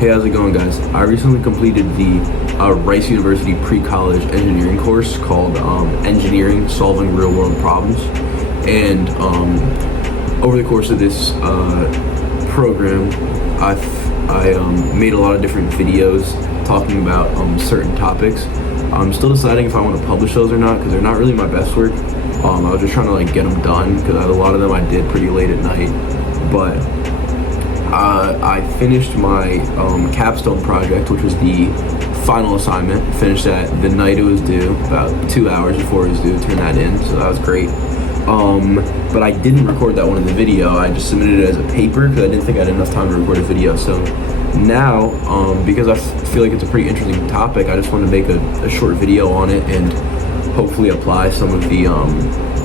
Hey, how's it going, guys? I recently completed the Rice University pre-college engineering course called Engineering Solving Real-World Problems. And over the course of this program, I made a lot of different videos talking about certain topics. I'm still deciding if I want to publish those or not because they're not really my best work. I was just trying to get them done because a lot of them I did pretty late at night. But I finished my Capstone project, which was the final assignment. Finished that the night it was due, about 2 hours before it was due. Turned that in, so that was great. But I didn't record that one in the video. I just submitted it as a paper because I didn't think I had enough time to record a video. So now, because I feel like it's a pretty interesting topic, I just want to make a short video on it and hopefully apply some of the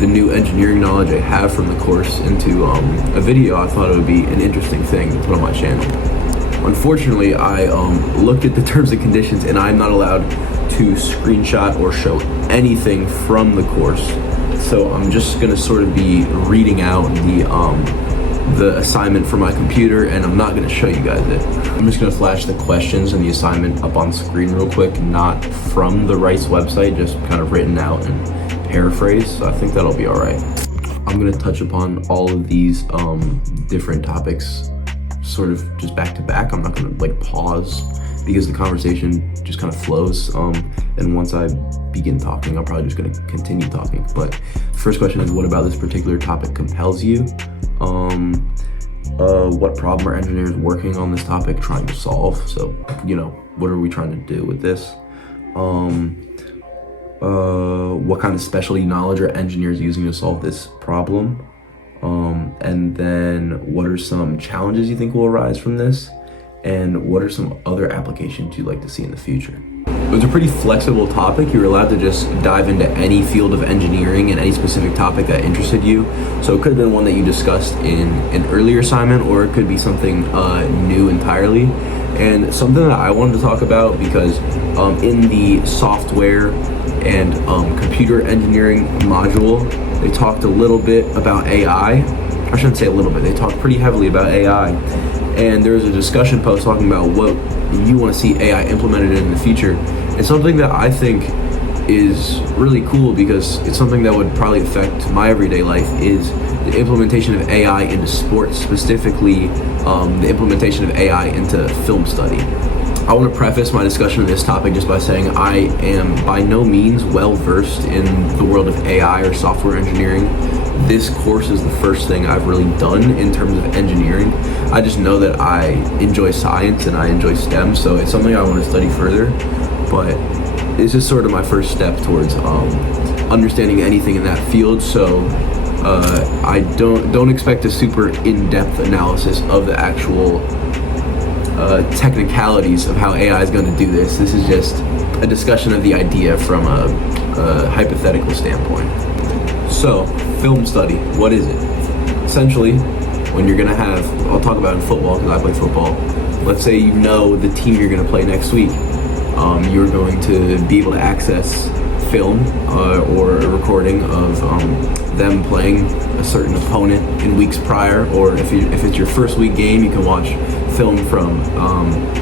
new engineering knowledge I have from the course into a video. I thought it would be an interesting thing to put on my channel. Unfortunately, I looked at the terms and conditions and I'm not allowed to screenshot or show anything from the course. So I'm just gonna sort of be reading out the assignment from my computer, and I'm not gonna show you guys it. I'm just gonna flash the questions and the assignment up on screen real quick, not from the Rice website, just kind of written out and paraphrased, so I think that'll be all right. I'm gonna touch upon all of these different topics sort of just back to back. I'm not gonna pause because the conversation just kind of flows. And once I begin talking, I'm probably just gonna continue talking. But the first question is, what about this particular topic compels you? What problem are engineers working on this topic trying to solve? So, what are we trying to do with this? What kind of specialty knowledge are engineers using to solve this problem? And then what are some challenges you think will arise from this? And what are some other applications you'd like to see in the future? It was a pretty flexible topic. You were allowed to just dive into any field of engineering and any specific topic that interested you. So it could have been one that you discussed in an earlier assignment, or it could be something new entirely. And something that I wanted to talk about, because in the software and computer engineering module, they talked a little bit about AI. I shouldn't say a little bit, they talked pretty heavily about AI. And there was a discussion post talking about what you want to see AI implemented in the future. And something that I think is really cool, because it's something that would probably affect my everyday life, is the implementation of AI into sports, specifically the implementation of AI into film study. I want to preface my discussion of this topic just by saying I am by no means well versed in the world of AI or software engineering. This course is the first thing I've really done in terms of engineering. I just know that I enjoy science and I enjoy STEM, so it's something I want to study further, but it's just sort of my first step towards understanding anything in that field. So I don't expect a super in-depth analysis of the actual technicalities of how AI is going to do this. This is just a discussion of the idea from a hypothetical standpoint. So, film study, what is it? Essentially, when you're going to have, I'll talk about in football because I play football. Let's say you know the team you're going to play next week. You're going to be able to access film or a recording of them playing a certain opponent in weeks prior, or if it's your first week game, you can watch film from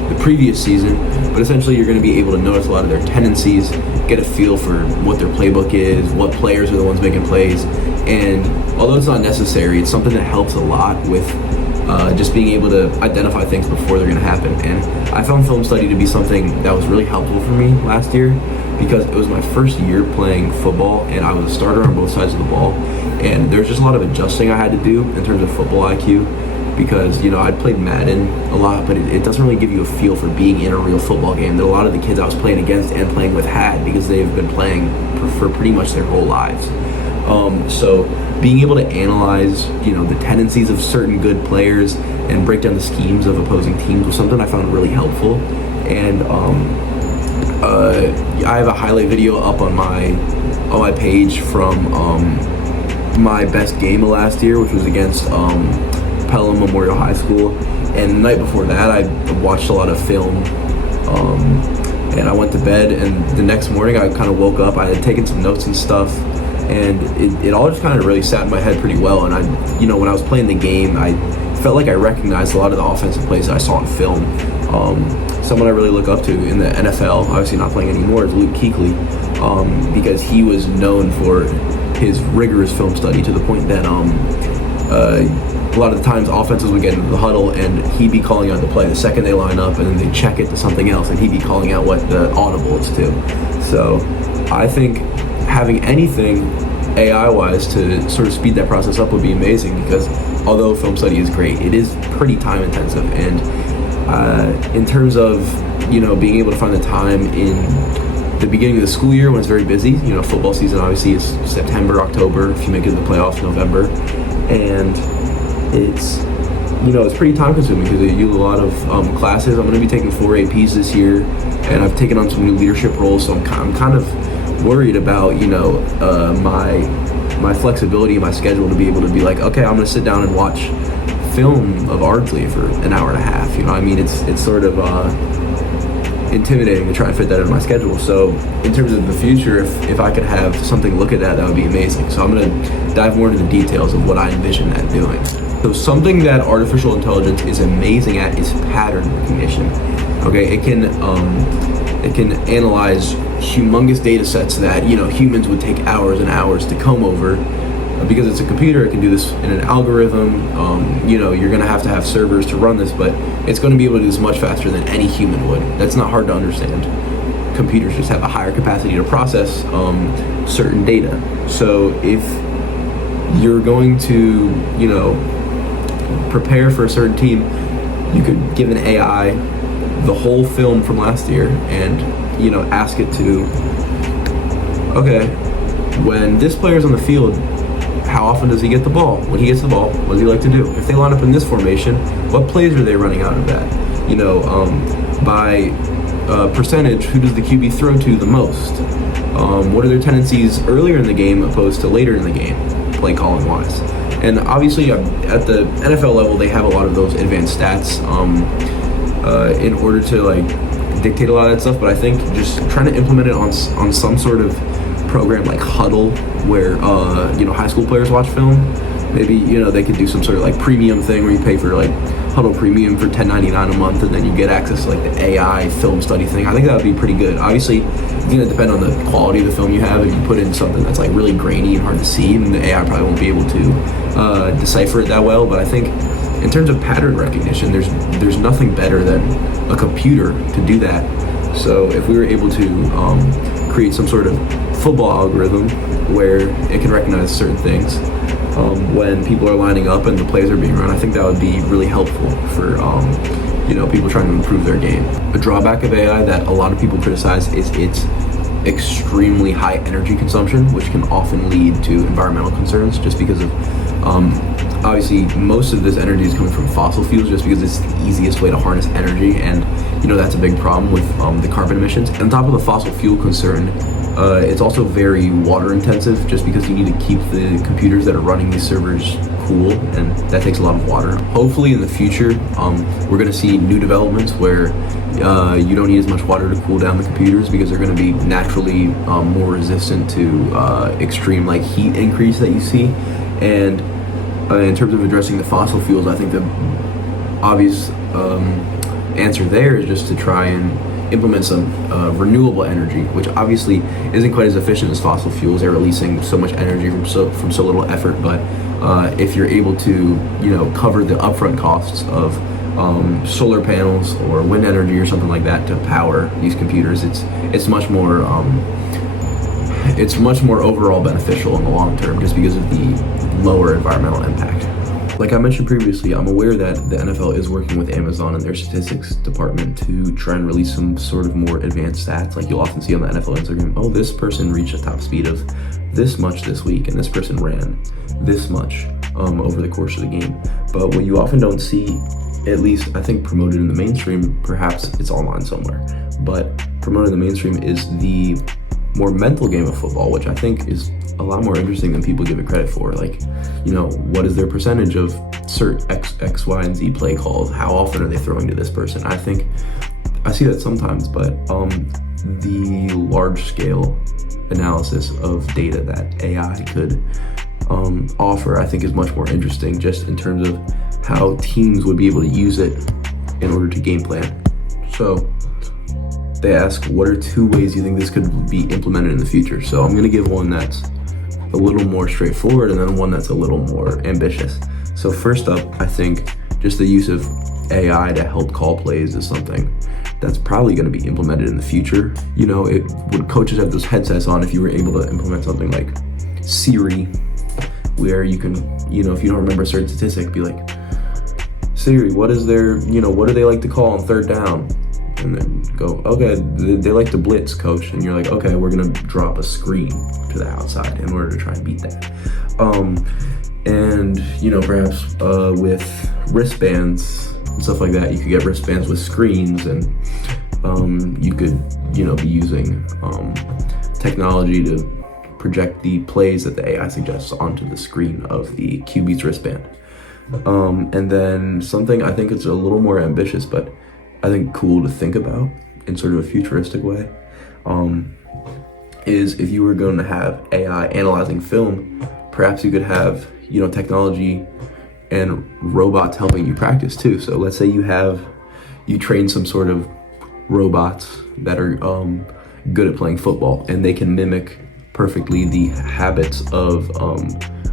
the previous season. But essentially, you're going to be able to notice a lot of their tendencies, get a feel for what their playbook is, what players are the ones making plays. And although it's not necessary, it's something that helps a lot with just being able to identify things before they're going to happen. And I found film study to be something that was really helpful for me last year, because it was my first year playing football and I was a starter on both sides of the ball. And there's just a lot of adjusting I had to do in terms of football IQ, because I'd played Madden a lot, but it doesn't really give you a feel for being in a real football game that a lot of the kids I was playing against and playing with had, because they've been playing for pretty much their whole lives. So being able to analyze the tendencies of certain good players and break down the schemes of opposing teams was something I found really helpful. And I have a highlight video up on my page from my best game of last year, which was against Pelham Memorial High School. And the night before that, I watched a lot of film, and I went to bed, and the next morning I kind of woke up. I had taken some notes and stuff, and it all just kind of really sat in my head pretty well. And when I was playing the game, I felt like I recognized a lot of the offensive plays that I saw in film. Someone I really look up to in the NFL, obviously not playing anymore, is Luke Kuechly, because he was known for his rigorous film study to the point that a lot of the times offenses would get into the huddle and he'd be calling out the play the second they line up, and then they'd check it to something else and he'd be calling out what the audible is to. So I think having anything AI-wise to sort of speed that process up would be amazing, because although film study is great, it is pretty time intensive. And in terms of, being able to find the time in the beginning of the school year when it's very busy, football season obviously is September, October, if you make it to the playoffs, November, and it's pretty time consuming because you do a lot of classes. I'm going to be taking 4 APs this year, and I've taken on some new leadership roles, so I'm kind of worried about my flexibility in my schedule to be able to be like, okay, I'm going to sit down and watch film of Ardsley for an hour and a half. It's sort of intimidating to try and fit that into my schedule. So in terms of the future, if I could have something look at that would be amazing. So I'm going to dive more into the details of what I envision that doing. So something that artificial intelligence is amazing at is pattern recognition. Okay, it can analyze humongous data sets that humans would take hours and hours to comb over. Because it's a computer, it can do this in an algorithm. You're going to have servers to run this, but it's going to be able to do this much faster than any human would. That's not hard to understand. Computers just have a higher capacity to process certain data. So if you're going to, prepare for a certain team, you could give an AI the whole film from last year and, ask it to, okay, when this player's on the field, how often does he get the ball? When he gets the ball, what does he like to do? If they line up in this formation, what plays are they running out of that? By percentage, who does the QB throw to the most? What are their tendencies earlier in the game opposed to later in the game, play calling wise? And obviously, at the NFL level, they have a lot of those advanced stats in order to dictate a lot of that stuff. But I think just trying to implement it on some sort of program like Huddle, where high school players watch film. Maybe they could do some sort of premium thing where you pay for Huddle Premium for $10.99 a month, and then you get access to the AI film study thing. I think that would be pretty good. Obviously, it's going to depend on the quality of the film you have. If you put in something that's really grainy and hard to see, then the AI probably won't be able to decipher it that well. But I think in terms of pattern recognition, there's nothing better than a computer to do that. So if we were able to create some sort of football algorithm where it can recognize certain things when people are lining up and the plays are being run, I think that would be really helpful for people trying to improve their game. A drawback of AI that a lot of people criticize is its extremely high energy consumption, which can often lead to environmental concerns just because of obviously most of this energy is coming from fossil fuels, just because it's the easiest way to harness energy, and that's a big problem with the carbon emissions. And on top of the fossil fuel concern, it's also very water intensive, just because you need to keep the computers that are running these servers cool, and that takes a lot of water. Hopefully in the future, we're going to see new developments where you don't need as much water to cool down the computers, because they're going to be naturally more resistant to extreme heat increase that you see. And in terms of addressing the fossil fuels, I think the obvious answer there is just to try and implement some renewable energy, which obviously isn't quite as efficient as fossil fuels. They're releasing so much energy from so little effort, but if you're able to cover the upfront costs of solar panels or wind energy or something like that to power these computers, it's much more overall beneficial in the long term, just because of the lower environmental impact. Like I mentioned previously, I'm aware that the NFL is working with Amazon and their statistics department to try and release some sort of more advanced stats. You'll often see on the NFL Instagram, oh, this person reached a top speed of this much this week, and this person ran this much over the course of the game. But what you often don't see, at least I think promoted in the mainstream, perhaps it's online somewhere, but promoted in the mainstream is the more mental game of football, which I think is a lot more interesting than people give it credit for. What is their percentage of cert X, Y, and Z play calls? How often are they throwing to this person? I think I see that sometimes, but the large scale analysis of data that AI could offer, I think, is much more interesting, just in terms of how teams would be able to use it in order to game plan. So they ask, what are 2 ways you think this could be implemented in the future? So I'm gonna give one that's a little more straightforward and then one that's a little more ambitious. So first up, I think just the use of AI to help call plays is something that's probably going to be implemented in the future. You know, would coaches have those headsets on if you were able to implement something like Siri, where you can, you know, if you don't remember a certain statistic, be like, Siri, what is their, you know, what do they like to call on 3rd down? And then go, okay, they like to blitz, coach. And you're like, okay, we're gonna drop a screen to the outside in order to try and beat that. And, you know, perhaps with wristbands and stuff like that, you could get wristbands with screens, and you could, you know, be using technology to project the plays that the AI suggests onto the screen of the QB's wristband. And then something I think it's a little more ambitious, but I think cool to think about in sort of a futuristic way, is if you were going to have AI analyzing film, perhaps you could have, you know, technology and robots helping you practice too. So let's say you train some sort of robots that are good at playing football, and they can mimic perfectly the habits of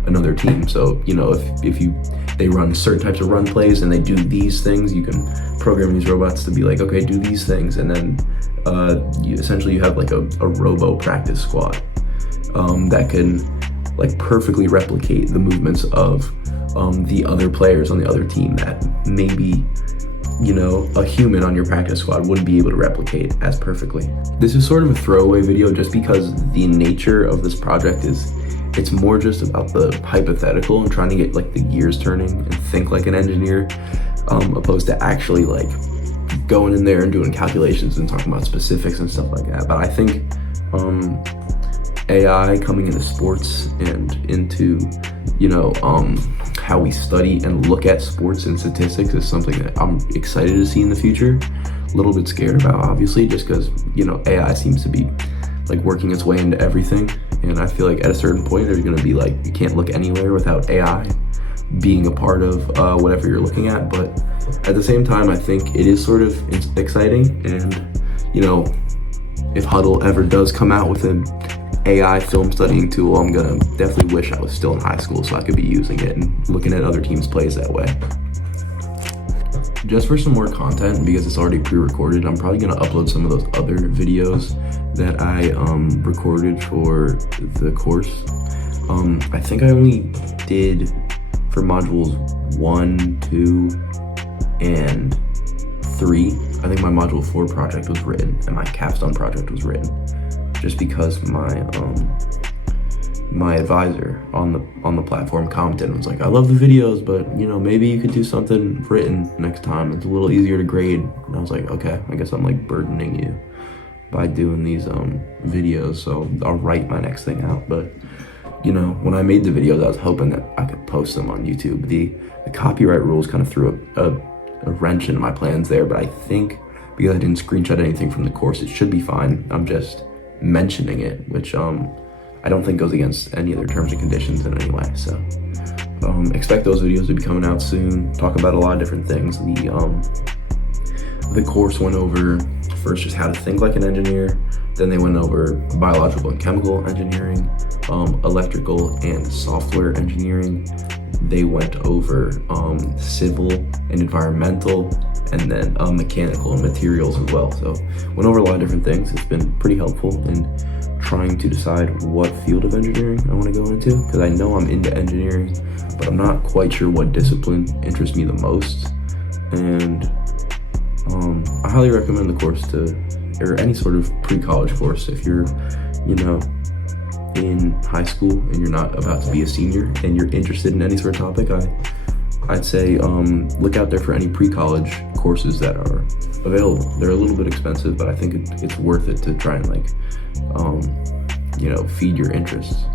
another team. So, you know, if they run certain types of run plays and they do these things, you can program these robots to be like, okay, do these things, and then you have like a robo practice squad that can like perfectly replicate the movements of the other players on the other team that maybe, you know, a human on your practice squad wouldn't be able to replicate as perfectly. This is sort of a throwaway video just because the nature of this project is, it's more just about the hypothetical and trying to get like the gears turning and think like an engineer, opposed to actually like going in there and doing calculations and talking about specifics and stuff like that. But I think AI coming into sports and into, you know, how we study and look at sports and statistics is something that I'm excited to see in the future. A little bit scared about, obviously, just because, you know, AI seems to be like working its way into everything. And I feel like at a certain point, there's going to be like, you can't look anywhere without AI being a part of whatever you're looking at. But at the same time, I think it is sort of exciting. And, you know, if Huddle ever does come out with an AI film studying tool, I'm going to definitely wish I was still in high school so I could be using it and looking at other teams' plays that way. Just for some more content, because it's already pre-recorded, I'm probably going to upload some of those other videos that I recorded for the course. I think I only did for modules 1, 2, and 3. I think my module 4 project was written and my Capstone project was written, just because my advisor on the platform commented and was like, I love the videos, but, you know, maybe you could do something written next time. It's a little easier to grade. And I was like, okay, I guess I'm like burdening you by doing these videos, so I'll write my next thing out. But, you know, when I made the videos, I was hoping that I could post them on YouTube. The copyright rules kind of threw a wrench into my plans there, but I think because I didn't screenshot anything from the course, it should be fine. I'm just mentioning it, which I don't think goes against any of their terms and conditions in any way. So expect those videos to be coming out soon. Talk about a lot of different things. The course went over first just how to think like an engineer, then they went over biological and chemical engineering, electrical and software engineering. They went over civil and environmental, and then mechanical and materials as well. So went over a lot of different things. It's been pretty helpful in trying to decide what field of engineering I want to go into, because I know I'm into engineering, but I'm not quite sure what discipline interests me the most. And I highly recommend the course or any sort of pre-college course if you're, you know, in high school and you're not about to be a senior and you're interested in any sort of topic. I'd say look out there for any pre-college courses that are available. They're a little bit expensive, but I think it's worth it to try and like, you know, feed your interests.